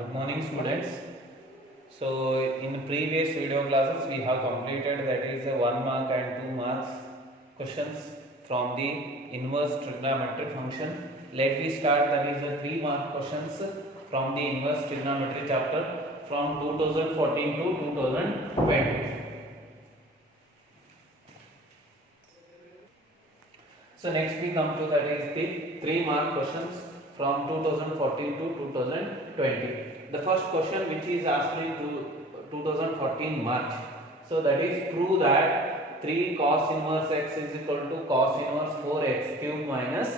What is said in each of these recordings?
Good morning, students. So, in previous video classes, we have completed that is a 1 mark and 2 marks questions from the inverse trigonometry function. Let me start that is a 3 mark questions from the inverse trigonometry chapter from 2014 to 2020. So, next we come to that is the 3 mark questions from 2014 to 2020. The first question which is asked in 2014 March. So that is prove that 3 cos inverse x is equal to cos inverse 4x cube minus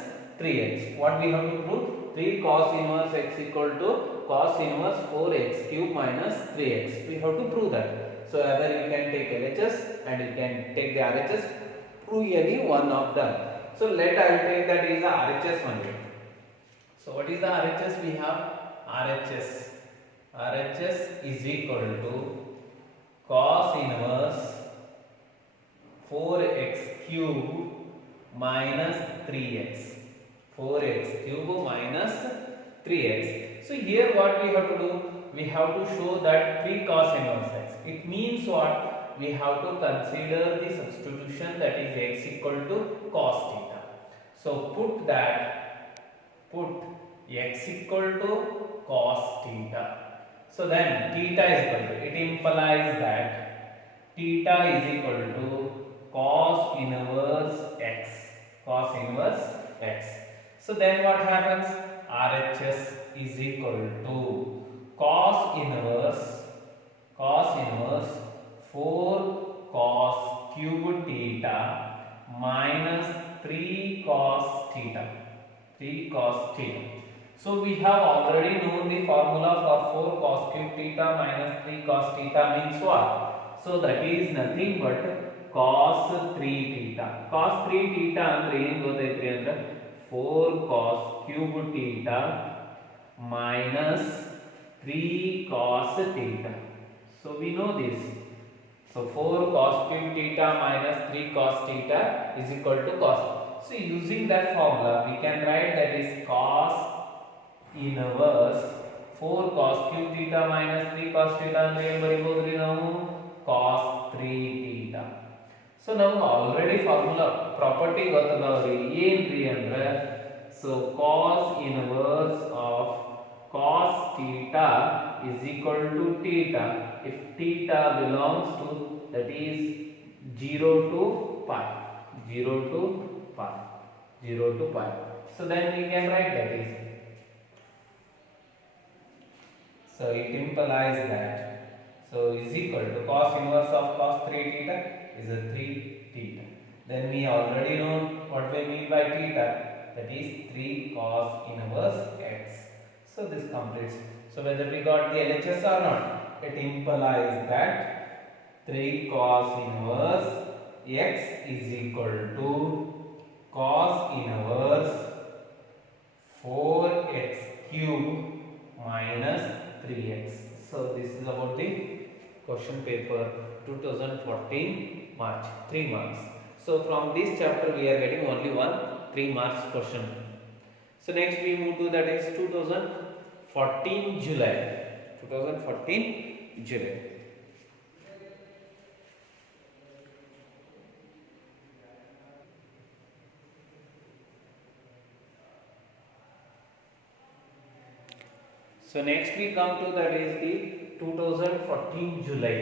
3x. What we have to prove? 3 cos inverse x equal to cos inverse 4x cube minus 3x. We have to prove that. So either you can take LHS and you can take the RHS. Prove any one of them. So let I will take that is the RHS only. So what is the RHS? We have RHS. RHS is equal to cos inverse 4x cube minus 3x. 4x cube minus 3x. So here what we have to do? We have to show that 3 cos inverse x. It means what? We have to consider the substitution that is x equal to cos theta. So put x equal to cos theta. So then theta is equal to, it implies that theta is equal to cos inverse x. Cos inverse x. So then what happens? RHS is equal to cos inverse 4 cos cube theta minus 3 cos theta. 3 cos theta. So we have already known the formula for 4 cos cube theta minus 3 cos theta means what? So that is nothing but cos 3 theta. Cos 3 theta andre ಏನು ಗೊತ್ತೈತ್ರಿ ಅಂದ್ರೆ 4 cos cube theta minus 3 cos theta. So we know this. So 4 cos cube theta minus 3 cos theta is equal to cos. So using that formula we can write that is cos inverse 4 cos cube theta minus 3 cos theta ಅಂದ್ರೆ ಏನು ಬರಿಬಹುದ್ರಿ ನಾವು cos 3 theta. So ನಾವು already formula property ಗೊತ್ತದವ್ರಿ ಏನ್ರಿ ಅಂದ್ರೆ so cos inverse of cos theta is equal to theta if theta belongs to that is 0 to pi. 0 to pi. 0 to pi. So then we can write that is. So it implies that. So is equal to cos inverse of cos 3 theta is a 3 theta. Then we already know what we mean by theta. That is 3 cos inverse x. So this completes. So whether we got the LHS or not, it implies that 3 cos inverse x is equal to cos inverse 4x cube minus 3x. So this is about the question paper 2014 March 3 marks. So from this chapter we are getting only one 3 marks question. So next we move to that is 2014 July. 2014 July. So next we come to that is the 2014 July.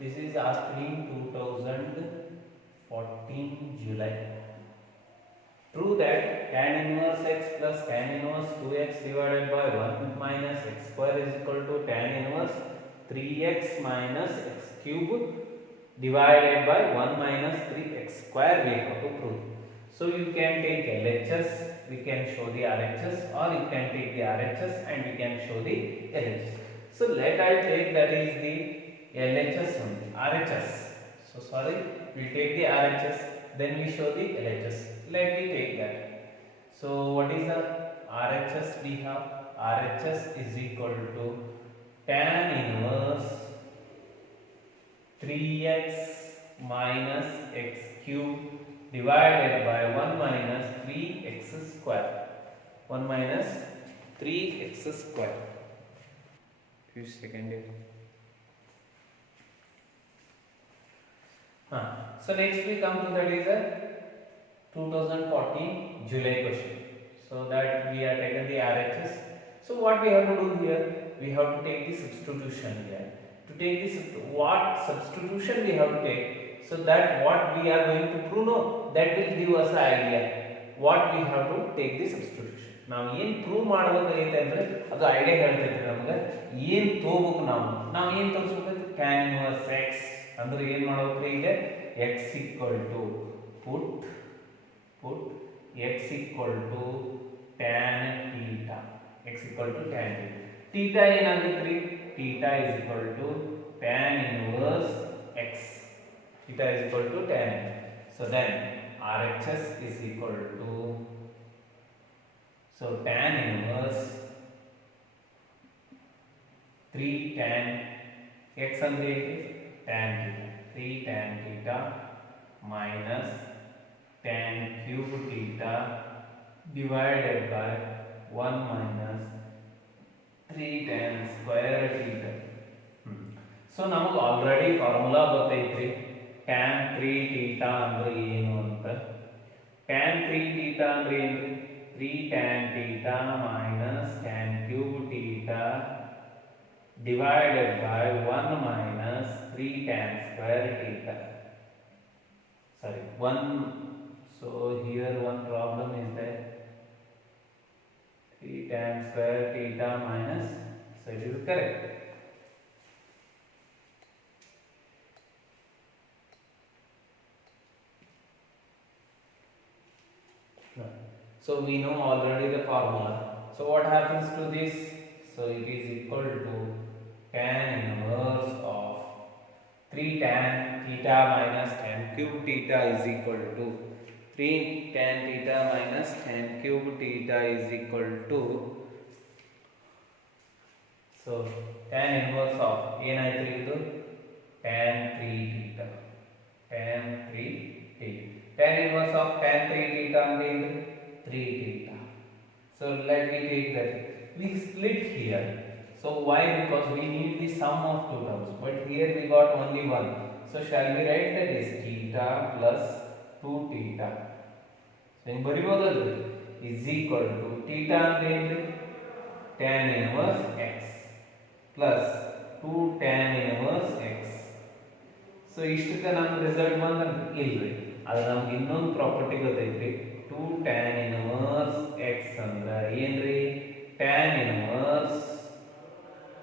This is asked in 2014 July. Prove that tan inverse x plus tan inverse 2x divided by 1 minus x square is equal to tan inverse 3x minus x cube divided by 1 minus 3x square we have to prove. So you can take LHS, we can show the RHS, or you can take the RHS and we can show the LHS. So let I take that is the LHS only, RHS. So sorry, we take the RHS, then we show the LHS. Let me take that. So what is the RHS? We have RHS is equal to tan inverse 3x minus x cube divided by 1 minus 3x square. 1 minus 3x square. few second here. So next we come to that is a 2014 July question. So that we are taken the RHS. So what we have to do here? We have to take the substitution here. To take this, what substitution we have to take? So that what we are going to prove, no, that will give us an idea. What we have to take the substitution. ನಾವು ಏನು prove ಮಾಡಬೇಕಾಗೈತೆ ಅಂದ್ರೆ ಅದು idea ಹೇಳ್ತೈತೆ ನಮಗೆ ಏನು ತಗೋಬೇಕು ನಾವು ಏನು ತೋರಿಸ್ಬೇಕು tan inverse x ಅಂದ್ರೆ ಏನು ಮಾಡಬೇಕು ಈಗ x equal to put x equal to tan theta x equal to tan theta theta ಏನಾಗುತ್ತೆ theta is equal to tan inverse x theta is equal to tan so then RHS is equal to so tan inverse 3 tan x ಅಂದ್ರೆ tan theta 3 tan theta minus tan cube theta divided by 1 minus 3 tan square theta. So ನಮಗೆ already formula ಗೊತ್ತೈತ್ರಿ tan 3 theta ಅಂದ್ರೆ ಏನು ಅಂತ tan 3 theta ಅಂದ್ರೆ ಏನು 3 tan theta minus tan cube theta divided by 1 minus 3 tan square theta. Sorry, 1. So here one problem is there. 3 tan square theta minus. So it is correct. So we know already the formula. So what happens to this? So it is equal to tan inverse of 3 tan theta minus tan cube theta is equal to 3 tan theta minus tan cube theta is equal to so tan inverse of ಏನಾಯ್ತು ಇದು tan 3 theta tan 3 theta tan inverse of tan 3 theta ಅಂದ್ರೆ 3 theta. So let me take that. We split here. So why? Because we need the sum of two terms. But here we got only one. So shall we write that is theta plus 2 theta. So in ಬರಿಬೋದಲ್ಲ is equal to theta ಅಂದ್ರೆ tan inverse x plus 2 tan inverse x. So ಇಷ್ಟಕ್ಕೆ ನಮ್ಮ result ಬಂದ್ರೆ ಇಲ್ರಿ. ಅದು ನಮಗೆ ಇನ್ನೊಂದು property ಗೊತ್ತೈತ್ರಿ 2 tan inverse x ಅಂದ್ರೆ ಏನ್ರಿ tan inverse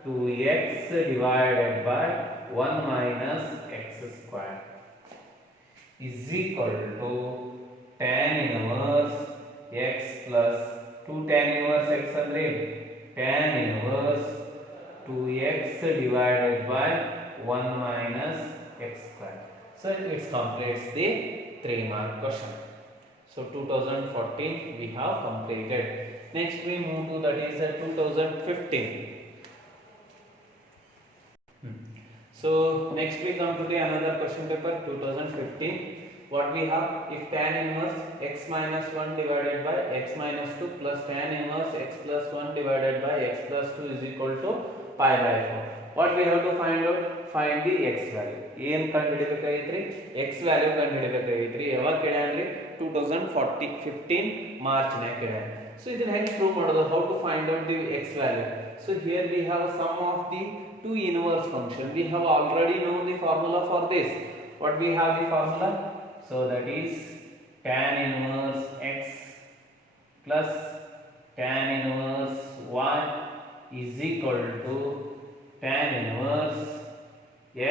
2x divided by 1 minus x square is equal to tan inverse x plus 2 tan inverse x ಅಂದ್ರೆ tan inverse 2x divided by 1 minus x square. So it completes the 3-mark question. So 2014 we have completed. Next we move to that is 2015. So next we come to the another question paper 2015. What we have? If tan inverse x minus 1 divided by x minus 2 plus tan inverse x plus 1 divided by x plus 2 is equal to pi by 4. What we have to find out? Find the x value. ಏನು ಕಂಡುಹಿಡಿಯಬೇಕಾಗಿತ್ರಿ x value ಕಂಡುಹಿಡಿಯಬೇಕಾಗಿತ್ರಿ ಯಾವಾಗ ಕೇಳ್ಯಾನ್ರಿ 2015 March ನ್ಯಾಗ ಕೇಳ್ಯಾನ. So ಇದನ್ನ ಹೆಂಗೆ prove ಮಾಡೋದು? How to find out the x value? So here we have sum of the two inverse function. We have already known the formula for this. What we have the formula? So that is tan inverse x plus tan inverse y is equal to tan inverse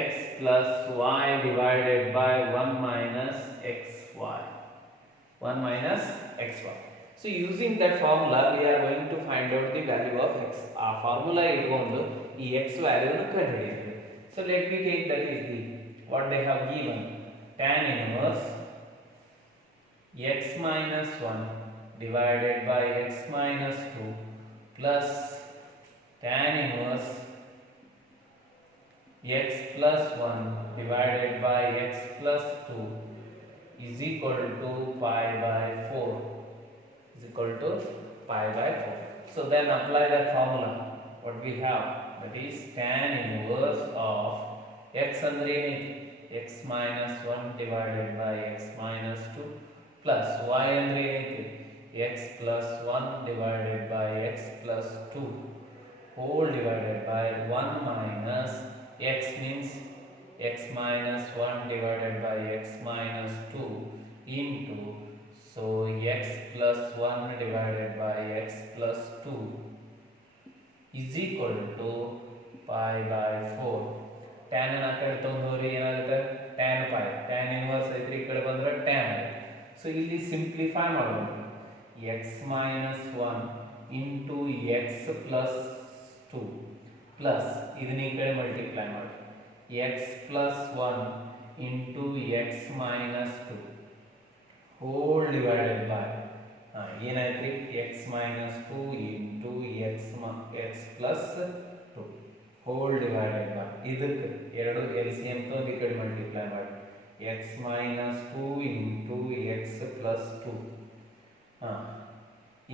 x plus y divided by 1 minus xy. 1 minus xy. So using that formula we are going to find out the value of x. Our formula itgondu ee x value nu ಕಂಡುಹಿಡಿಯಬೇಕು. So let me take that is the what they have given tan inverse x minus 1 divided by x minus 2 plus tan inverse x plus 1 divided by x plus 2 is equal to pi by 4 is equal to pi by 4. So then apply that formula. what we have, that is tan inverse of x andre x minus 1 divided by x minus 2 plus y andre x plus 1 divided by x plus 2 whole divided by 1 minus x means x minus 1 divided by x minus 2 into, so x plus 1 divided by x plus 2 is equal to pi by 4. tan ಅನ್ನು ಆ ಕಡೆ ತಗೊಂಡ್ರೆ ಏನಾಗುತ್ತೆ, tan pi, tan inverse ಐತ್ರಿ, ಈ ಕಡೆ ಬಂದ್ರೆ tan. So ಇಲ್ಲಿ ಸಿಂಪ್ಲಿಫೈ ಮಾಡೋಣ, x minus 1 into x plus 2 plus ಇದನ್ನ ಈ ಕಡೆ ಮಲ್ಟಿಪ್ಲೈ ಮಾಡಿ, x plus 1 into x minus 2 whole divided by ಏನಾಯ್ತು, x minus 2 into x plus 2 whole divided by ಇದಕ್ಕೆ ಎರಡು LCM ತಗೊಂಡು ಈ ಕಡೆ ಮಲ್ಟಿಪ್ಲೈ ಮಾಡಿ, x minus 2 into x plus 2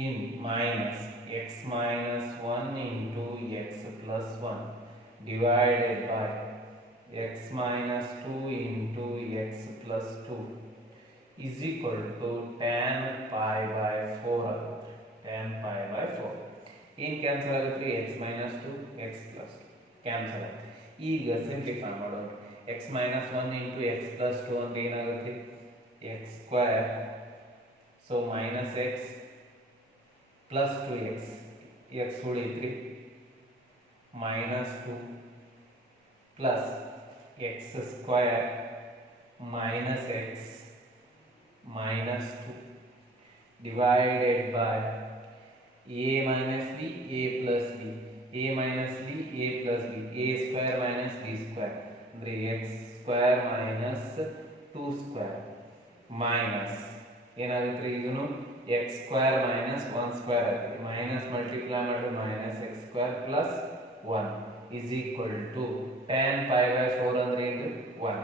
in minus x minus 1 into x plus 1 divided by x minus 2 into x plus 2 is equal to tan pi by 4. tan pi by 4 in cancel ಆಗುತ್ತೆ, x minus 2 x plus 2 cancel ಆಗುತ್ತೆ. ಈಗ simplify ಮಾಡೋಣ, x minus 1 into x plus 2 ಅಂದ್ರೆ ಏನಾಗುತ್ತೆ, x square, so minus x plus 2x, x ಉಳಿತ್ರಿ minus 2 plus x square minus x minus 2 divided by a minus b, a plus b, a minus b, a plus b, a square minus b square ಅಂದ್ರೆ x square minus 2 square minus ಏನಾಗುತ್ತೆ, ಇದನ್ನು x square minus 1 square ಆಗುತ್ತೆ, minus multiply ಮಾಡಿ minus x square plus 1 is equal to tan pi by 4 ಅಂದ್ರೆ ಇದು 1.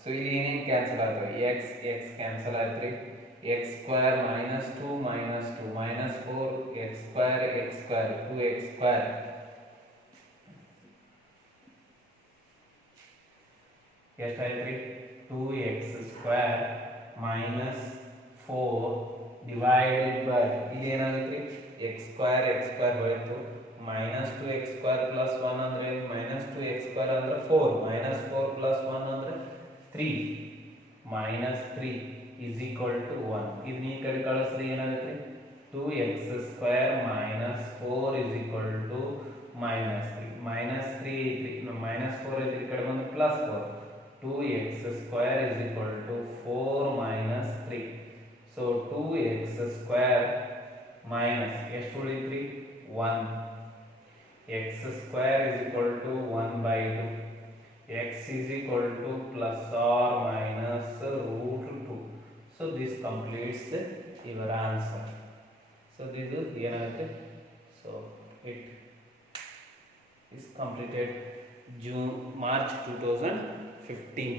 So ಇಲ್ಲಿ ಏನೇನು cancel ಆಗುತ್ತೆ, x x ಕ್ಯಾನ್ಸಲ್ ಆಗುತ್ತೆ, x square minus 2 minus 2 minus 4 x square 2x square ಎಷ್ಟಾಯ್ತು, 2x square minus 4 divided by ಇಲ್ಲಿ ಏನಾಗುತ್ತೆ, x square ಹೋಯಿತು, minus 2x square plus 1 ಅಂದ್ರೆ minus 2x square ಅಂದ್ರೆ 4 minus 4 plus 1 ಅಂದ್ರೆ 3 minus 3 is equal to 1. ಇದನ್ನ ಈ ಕಡೆ ಕಳಿಸಿದ್ರೆ ಏನಾಗುತ್ತೆ, 2x square minus 4 is equal to minus 3 minus 3 minus 4 ಇದ್ರ ಈ ಕಡೆ ಬಂದ್ರೆ plus 4, 2x square is equal to 4 minus 3. so 2x square minus ಎಷ್ಟು ಉಳಿತ್ರಿ 1, x square is equal to 1 by 2, x is equal to plus or minus root 2. so this completes your answer. so this is ಏನಾಗುತ್ತೆ, so it is completed March 2015.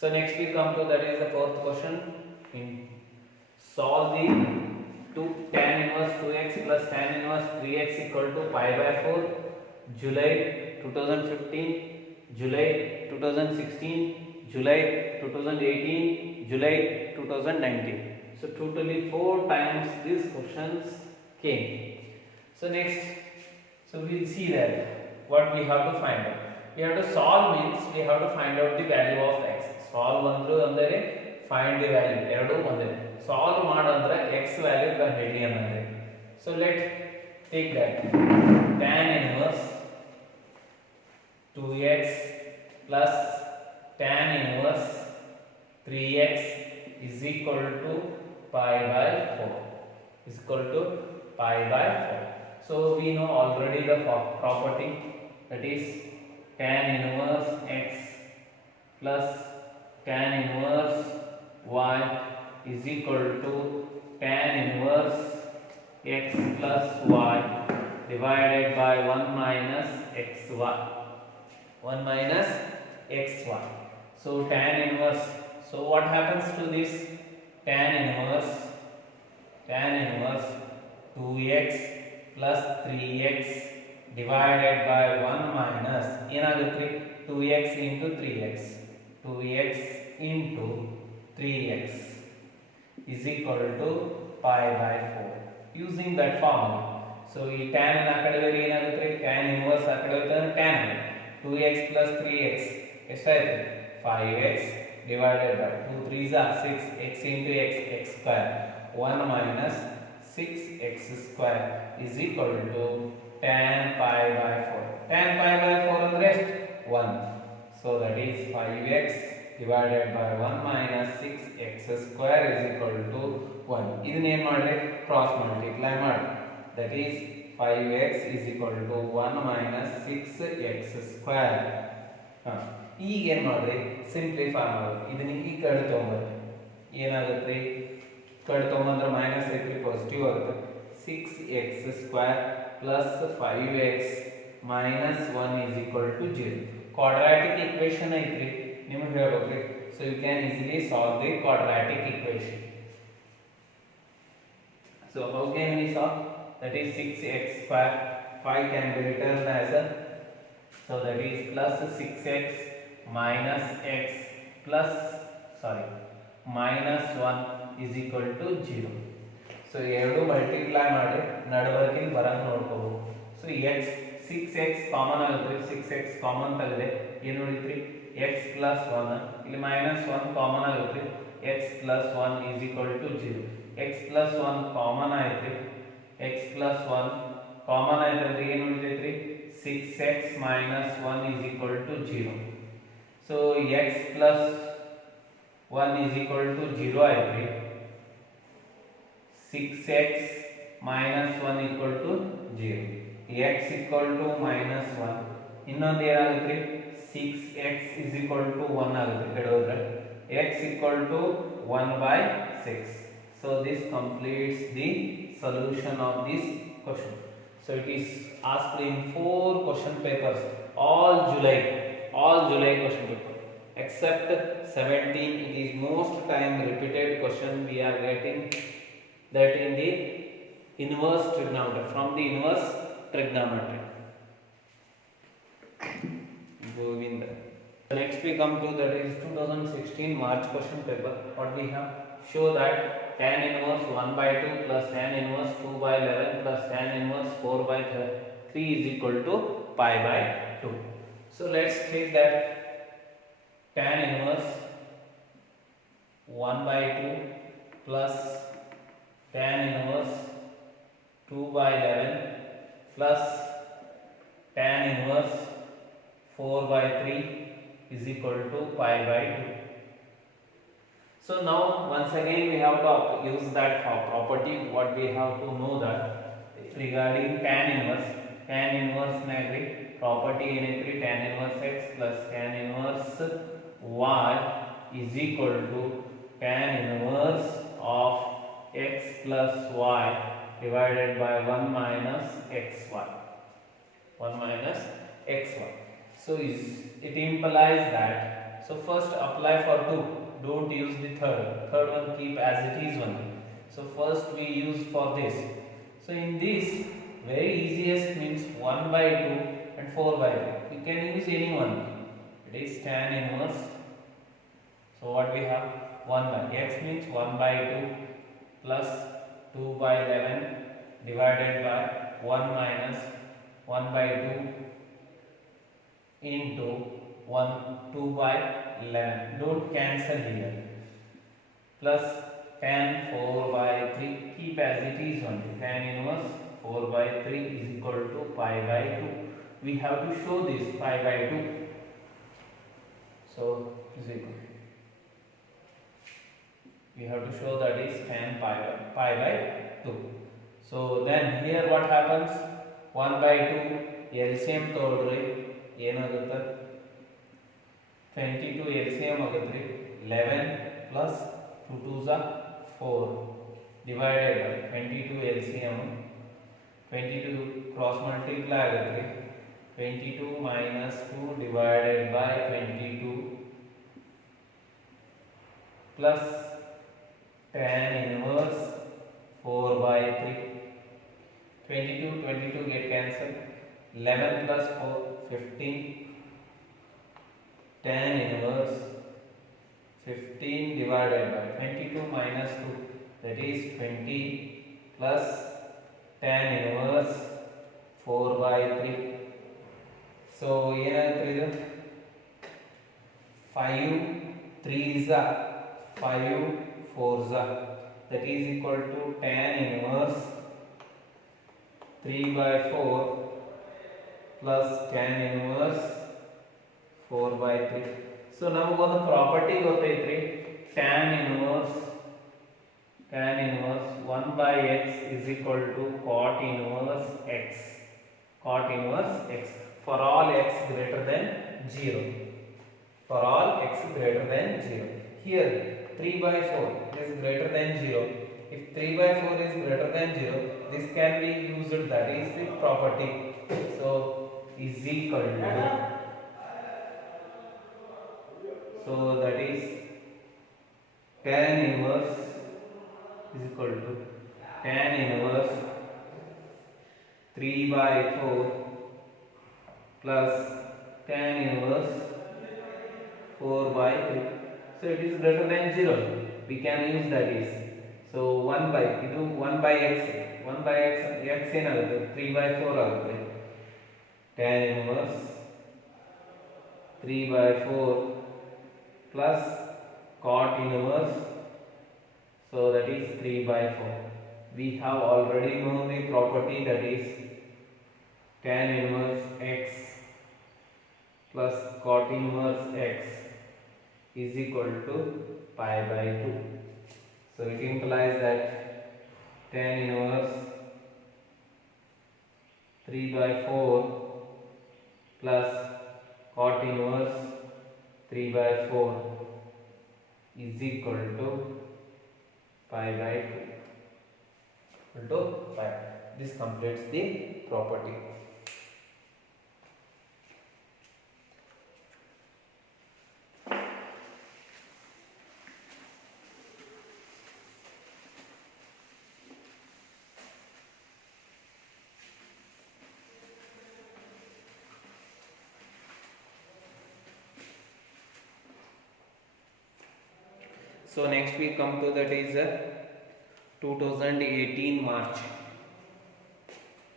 so next we come to, that is the fourth question. in solve the tan inverse 2x plus tan inverse 3x equal to pi by 4, July 2015, July 2016, July 2018, July 2019. so totally 4 times these questions came. so next, so we'll see that what we have to find out. We have to solve means we have to find out the value of x. solve ಅಂದ್ರು ಅಂದರೆ find the value ಎರಡು ಒಂದೇ, solve ಮಾಡಂದ್ರೆ x value ಕಂಡುಹಿಡಿಯ ಅಂದ್ರೆ. so let take that tan inverse 2x plus tan inverse 3x is equal to pi by 4, is equal to pi by 4. so we know already the property, that is tan inverse x plus tan inverse y is equal to tan inverse x plus y divided by 1 minus xy, 1 minus xy. so tan inverse, so what happens to this, tan inverse 2x plus 3x divided by 1 minus ಏನಾಗುತ್ತೆ 2x into 3x 2x into 3x is equal to pi by 4 using that formula. So ಈ tan ಆ ಕಡೆ ಬೇರೆ ಏನಾಗುತ್ತೆ tan inverse ಆ ಕಡೆ ಹೋಗ್ತದೆ tan 2x plus 3x ಎಷ್ಟಾಯ್ತು 5x divided by 2 3s are 6 x into x square 1 minus 6x square is equal to tan pi by 4. Tan pi by 4 ಅಂದ್ರೆ ಎಷ್ಟು 1. So that is 5x divided by 1 minus 6x square is equal to 1. ಇದನ್ನ ಏನು ಮಾಡ್ರಿ cross multiply ಮಾಡಿ. That is 5x is equal to 1 minus 6x square. ಈಗ ಏನು ಮಾಡ್ರಿ simplify ಮಾಡಿ. ಇದನ್ನ ಈ ಕಡೆ ತಗೊಂಡ್ಬರ್ರಿ. ಏನಾಗುತ್ತೆ ಕಡೆ ತಗೊಂಡ್ಬಂದ್ರೆ ಮೈನಸ್ ಐತ್ರಿ ಪಾಸಿಟಿವ್ ಆಗುತ್ತೆ 6x square plus 5x minus 1 is equal to 0. Quadratic equation ಐತ್ರಿ ನಿಮಗೆ ಹೇಳ್ಬೇಕ್ರಿ. So you can easily solve the quadratic equation. So how can we solve? That is 6x square 5 can be written as a, so that is plus 6x minus x plus minus 1 is equal to 0. So ಎರಡು multiply ಮಾಡಿ ನಡಬರ್ಕಿನ ಬರಂಗ್ ನೋಡ್ಕೋಬಹುದು. So x 6x common ಆಗುತ್ತೆ 6x common ತೆಗೆದ್ರೆ ಏನು ಉಳಿತ್ರಿ x plus 1 ಇಲ್ಲಿ minus 1 common ಆಗುತ್ತೆ x plus 1 is equal to 0. x plus 1 common ಆಯ್ತು x plus 1 common ಆಯ್ತು ಅಂದ್ರೆ ಏನು ಉಳಿತೈತ್ರಿ 6x minus 1 is equal to 0. So x plus 1 is equal to 0 ಆಯ್ತು 6x minus 1 equal to 0. x equal to minus 1 ಇನ್ನೊಂದು ಏನಾಗುತ್ತೆ 6x is equal to 1 ಆಗುತ್ತೆ ಕಡೆ ಹೋದ್ರೆ x equal to 1 by 6. So this completes the solution of this question. So it is asked in 4 question papers, all July question paper, except 17 it is most time repeated question we are getting, that in the inverse trigonometry, from the inverse trigonometry. Govinda. Next we come to that is 2016 March question paper. What we have? Show that tan inverse 1 by 2 plus tan inverse 2 by 11 plus tan inverse 4 by 3 is equal to pi by 2. So let's take that tan inverse 1 by 2 plus tan inverse 2 by 11 plus tan inverse 4 by 3 is equal to pi by 2. So now once again we have to use that property. What we have to know that regarding tan inverse nagri property ಏನೈತ್ರಿ tan inverse x plus tan inverse y is equal to tan inverse of x plus y divided by 1 minus xy. 1 minus xy. So it implies that, so first apply for 2, don't use the third one, keep as it is only. So first we use for this. So in this very easiest means 1 by 2 and 4 by 3. You can use any one. It is tan inverse. So what we have 1 by x means 1 by 2 plus 2 by 11 divided by 1 minus 1 by 2 into 2 by 11. Don't cancel here. Plus tan 4 by 3. Keep as it is only. Tan inverse 4 by 3 is equal to pi by 2. We have to show this pi by 2. So is equal. We have to show that is tan pi by 2. So then here what happens? 1 by 2 LCM ತಗೊಳ್ರಿ ಏನಾಗುತ್ತೆ 22 LCM ಆಗುತ್ತೆ 11 plus 2 2s are 4 divided by 22 LCM 22 cross multiply ಆಗುತ್ತೆ 22 minus 2 divided by 22 plus tan inverse 4 by 3. 22 get cancelled. 11 plus 4 15. Tan inverse 15 divided by 22 minus 2, that is 20, plus tan inverse 4 by 3. So ಏನಾಗುತ್ತೆ ಇದು 5 3s 5 4s, that is equal to tan inverse 3 by 4 plus tan inverse 4 by 3. So ನಮಗೊಂದು property ಗೊತ್ತೈತ್ರಿ, tan inverse 1 by x is equal to cot inverse x. Cot inverse x for all x greater than 0. For all x greater than 0. Here 3 by 4 is greater than 0. If 3 by 4 is greater than 0, this can be used, that is the property. So is equal to, so that is tan inverse is equal to tan inverse 3 by 4 plus tan inverse 4 by 3. So it is greater than 0. We can use that is. So 1 by ಇದು 1 by x, 1 by x ಏನಾಗುತ್ತೆ 3 by 4 ಆಗುತ್ತೆ. tan inverse 3 by 4 plus cot inverse, so that is 3 by 4. We have already known the property, that is tan inverse x plus cot inverse x is equal to pi by 2. So it implies that tan inverse 3 by 4 plus cot inverse 3 by 4 is equal to pi by 2. Equal to pi. This completes the property. So next we come to, that is 2018 March.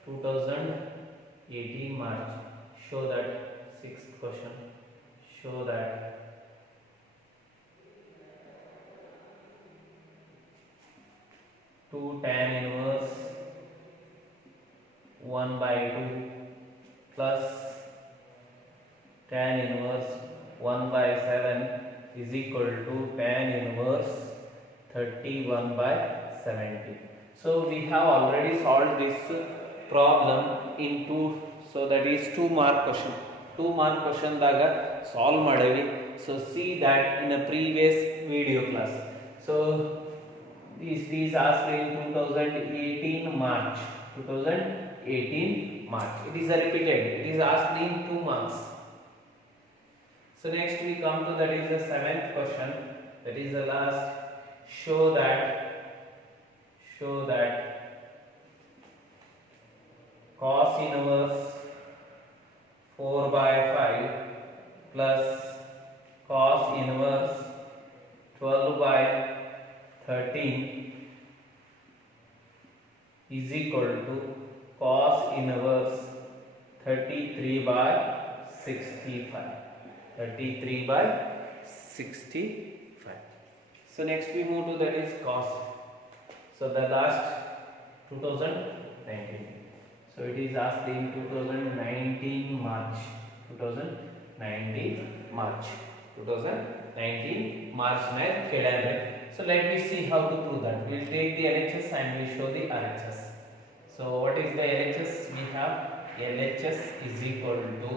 2018 March. Show that, sixth question. Show that two tan inverse 1 by 2 plus tan inverse 1 by 7 is equal to tan inverse 31 by 70. So we have already solved this problem in two, so that is 2 mark question. 2 mark question daga solve madevi. So see that in a previous video class. So these asked in 2018 March. 2018 March. It is repeated. It is asked in 2 marks. So next we come to, that is the 7th question, that is the last. Show that cos inverse 4 by 5 plus cos inverse 12 by 13 is equal to cos inverse 33 by 65. 33 by 65. So next we move to, that is cos. So the last 2019. So it is asked in 2019 March. 2019 March. 2019 March night Kedare. So let me see how to prove that. We will take the LHS and we will show the RHS. So what is the LHS? We have LHS is equal to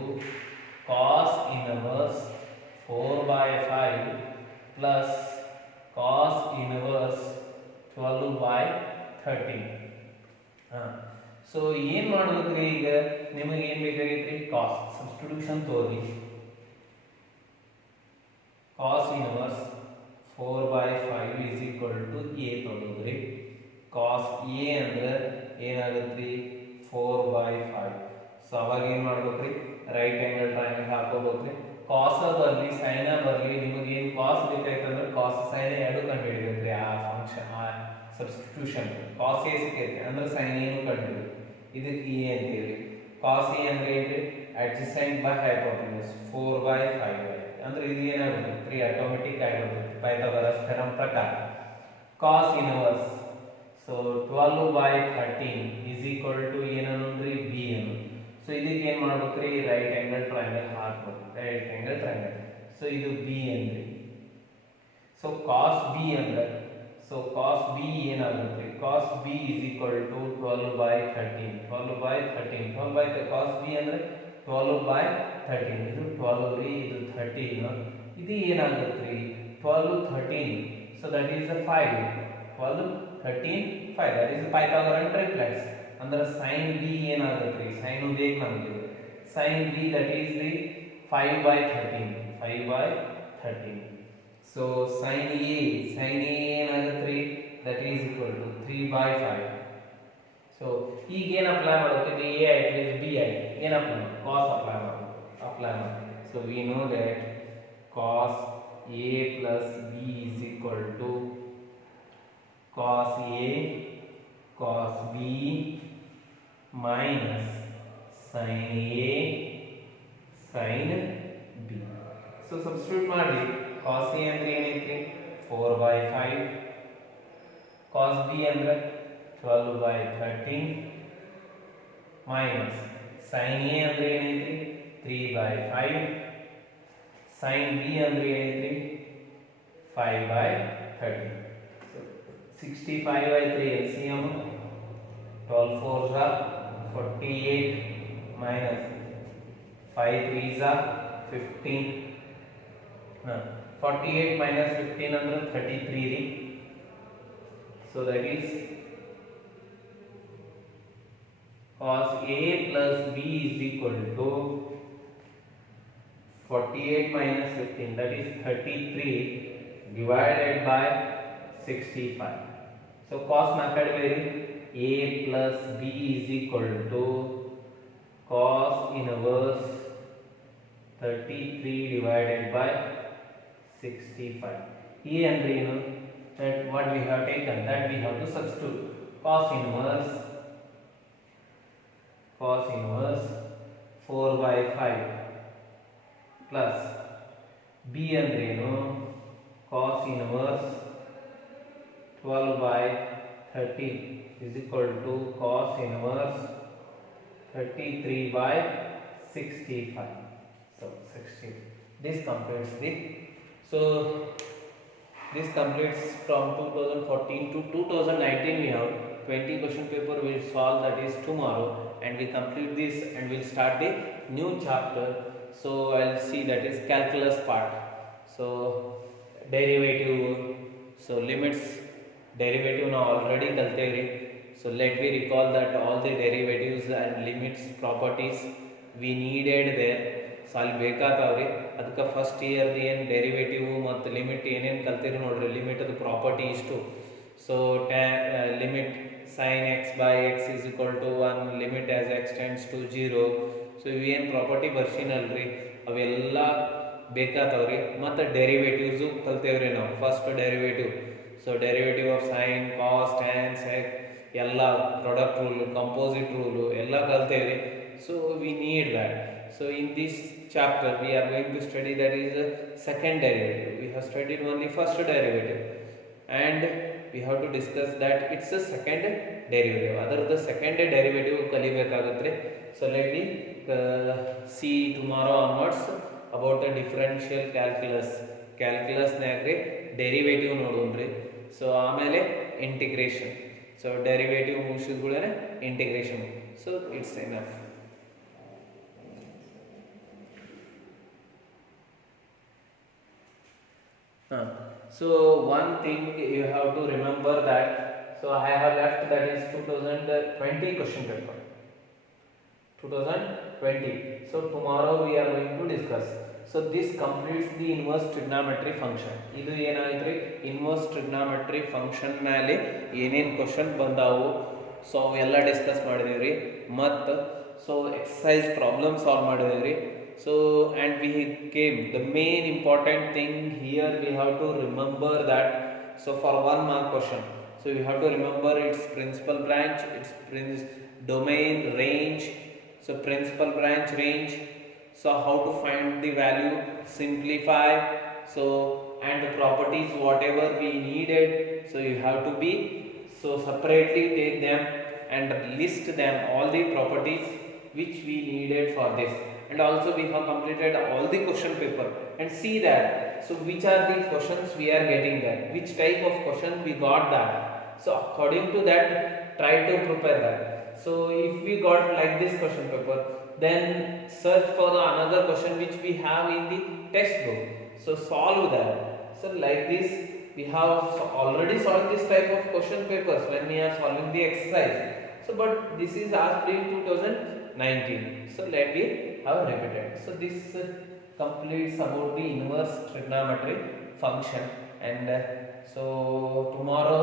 cos inverse 4 by 5 plus cos inverse 12 by 13. So ಏನು ಮಾಡಬೇಕ್ರಿ, ಈಗ ನಿಮಗೆ ಏನು ಬೇಕಾಗೈತ್ರಿ, cos substitution ತೋರಿ. cos inverse 4/5 is equal to a ತೊಗೊಂಡ್ರಿ cos a ಅಂದ್ರೆ ಏನಾಗುತ್ತೆ 4/5 ಸೊ ಅವಾಗ ಏನು ಮಾಡ್ಬೇಕ್ರಿ ರೈಟ್ ಆಂಗಲ್ ಟ್ರಯಾಂಗಲ್ ಹಾಕೋಬೇಕ್ರಿ cos ಬರಲಿ sin ಬರಲಿ ನಿಮಗೆ ಏನು cos ಬೇಕಾಯ್ತಂದ್ರೆ cos sin ಎರಡು ಕಂಡುಹಿಡಿಬೇಕ್ರಿ ಆ ಫಂಕ್ಷನ್ ಆ ಸಬ್ಸ್ಟಿಟ್ಯೂಷನ್ cos a ಸಿಕ್ಕೈತೆ ಅಂದ್ರೆ sin ಏನು ಕಂಡುಹಿಡಿಬೇಕು ಇದಕ್ಕೆ e ಅಂತೀವಿ cos a ಅಂದ್ರೆ ಏನು adjacent by hypotenuse 4/5 ಅಂದ್ರೆ ಇದು ಏನಾಗುತ್ತೆ 3 ಆಟೋಮೆಟಿಕ್ ಆಗಿರುತ್ತೆ ಪೈಥಾಗರಸ್ ಥಿಯರಂ ಪ್ರಕಾರ cos inverse so 12/13 is equal to ಏನಂದ್ರೆ b ಅನ್ನು ಸೊ ಇದಕ್ಕೆ ಏನು ಮಾಡ್ಬೇಕ್ರಿ ರೈಟ್ ಆಂಗಲ್ ಟ್ರಯಾಂಗಲ್ ಹಾಕಬೇಕು ರೈಟ್ ಆಂಗಲ್ ಟ್ರಯಾಂಗಲ್ ಸೊ ಇದು b ಅಂದ್ರೆ ಸೊ cos b ಅಂದ್ರೆ ಸೊ cos b ಏನಾಗುತ್ತೆ cos b is equal to 12/13 12/13 cos b ಅಂದ್ರೆ 12/13 ಇದು 12 ರೀ ಇದು 13 ಇದು ಏನಾಗುತ್ತೆ 12 13 so that is the 5 12 13 5 that is the Pythagorean triplex ಅಂದ್ರೆ sin b ಏನಾಗುತ್ತೆ sin ಬೇಗ ನಮಗೆ sin b that is the 5/13 so sin a ಏನಾಗುತ್ತೆ that is equal to 3/5 so ಈಗ ಏನು ಅಪ್ಲೈ ಮಾಡೋಕೆ ಇದು a ಆಯ್ತು ಇದು b ಆಯ್ತು ಏನು ಅಪ್ಲೈ cos ಅಪ್ಲೈ ಮಾಡಿ so we know that cos a plus b is equal to cos a cos b minus sin a sin b so substitute ಮಾಡಿ cos a ಅಂದ್ರೆ ಏನೈತಿ 4/5 cos b ಅಂದ್ರೆ 12/13 minus sin a ಅಂದ್ರೆ ಏನೈತಿ 3/5 sin b ಅಂದ್ರೆ ಏನೈತಿ 5/13 so 65/3 LCM 12 4s are 48 minus 5 3s are 15 48 minus 15 ಅಂದ್ರೆ 33 ರೀ so that is cos a plus b is equal to 48 minus 15 that is 33 divided by 65 so cos method where a plus b is equal to cos inverse 33 divided by 65 e andre ಏನು that what we have taken that we have to substitute cos inverse 4/5 plus b ಅಂದ್ರೆ ಏನು cos inverse 12/13 is equal to cos inverse 33/65 so 60 this completes the so this completes from 2014 to 2019 we have 20 question paper we will solve that is tomorrow and we complete this and we'll start the new chapter so I'll see that is calculus part so derivative so limits derivative now already kaltevri so let me recall that all the derivatives and limits properties we needed there so ಅಲ್ಲಿ ಬೇಕಾಗ್ತಾವ್ರಿ ಅದಕ್ಕೆ first ಇಯರ್ದು ಏನು derivative ಮತ್ತು limit ಏನೇನು ಕಲ್ತಿರಿ ನೋಡ್ರಿ limit ಅದು property ಇಷ್ಟು so limit sin x by x is equal to 1 limit as x tends to 0 so ಇವೇನು ಪ್ರಾಪರ್ಟಿ ಬರ್ಸಿನಲ್ರಿ ಅವೆಲ್ಲ ಬೇಕಾಗ್ತಾವ್ರಿ ಮತ್ತು ಡೆರಿವೇಟಿವ್ಸ್ ಕಲ್ತೇವ್ರಿ ನಾವು first derivative so derivative of sin cos tan sec ಎಲ್ಲ ಪ್ರಾಡಕ್ಟ್ ರೂಲ್ ಕಂಪೋಸಿಟ್ ರೂಲ್ ಎಲ್ಲ ಕಲ್ತೇವ್ರಿ so we need that so in this chapter we are going to study that is the second derivative we have studied only first derivative and we have to discuss that it's a second derivative other the second derivative kalibekagutre so let me see tomorrow onwards about the differential calculus nagre derivative nodunri so ಆಮೇಲೆ integration so derivative ಮುಗಿಸಿದ್ಕೂಡಲೇ integration so it's enough so one thing you have to remember that so I have left that is 2020 question paper 2020 so tomorrow we are going to discuss So this completes the inverse trigonometry function. ಇದು ಏನಾಯ್ತು inverse trigonometry function ಮೇಲೆ ಏನೇನು question ಬಂದಾವು so ಅವೆಲ್ಲ discuss ಮಾಡಿದೀವಿ ಮತ್ತು so exercise problem solve ಮಾಡಿದೀವಿ so and we came the main important thing here we have to remember that so for 1 mark question so you have to remember its principal branch its domain range so principal branch range so how to find the value simplify so and the properties whatever we needed so you have to be so separately take them and list them all the properties which we needed for this and also we have completed all the question paper and see that so which are the questions we are getting there which type of question we got that so according to that try to prepare that so if we got like this question paper then search for another question which we have in the textbook so solve that so like this we have already solved this type of question papers when we are solving the exercise so but this is asked in 2019 so let me have repeated so this completes about the inverse trigonometry function and so tomorrow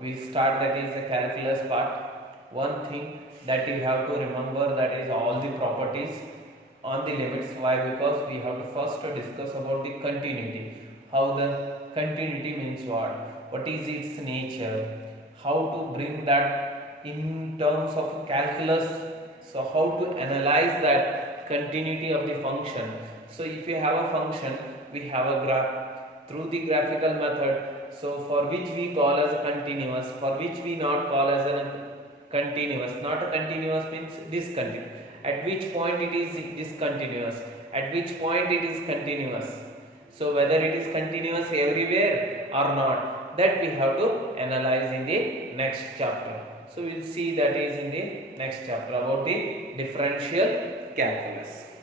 we'll start that is the calculus part one thing that you have to remember that is all the properties on the limits why because we have to first discuss about the continuity how the continuity means what is its nature how to bring that in terms of calculus so how to analyze that continuity of the function so if you have a function we have a graph through the graphical method so for which we call as a continuous for which we not call as a continuous not a continuous means discontinuous at which point it is discontinuous at which point it is continuous so whether it is continuous everywhere or not that we have to analyze in the next chapter so we'll see that is in the next chapter about the differential calculus.